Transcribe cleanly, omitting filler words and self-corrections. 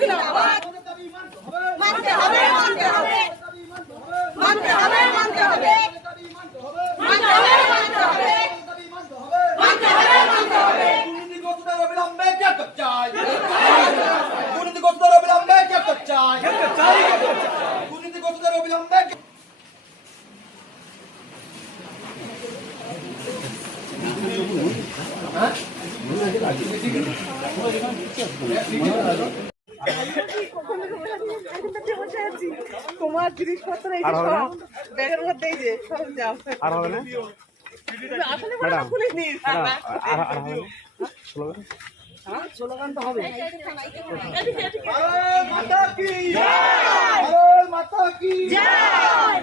জিন্দাবাদ মানতে হবে মানতে হবে মানতে হবে মানতে হবে মানতে হবে মানতে হবে মানতে হবে মানতে হবে দুর্নীতিগ্রস্তদের অবিলম্বে গ্রেফতার চাই দুর্নীতিগ্রস্তদের অবিলম্বে গ্রেফতার চাই দুর্নীতিগ্রস্তদের অবিলম্বে তোমার জিনিসপত্র ব্যাগের মধ্যেই যে সরঞ্জাম আর হবে না আসলে ম্যাডাম খুলিনি স্লোগান তো হবে মাতা কি জয় মাতা কি জয়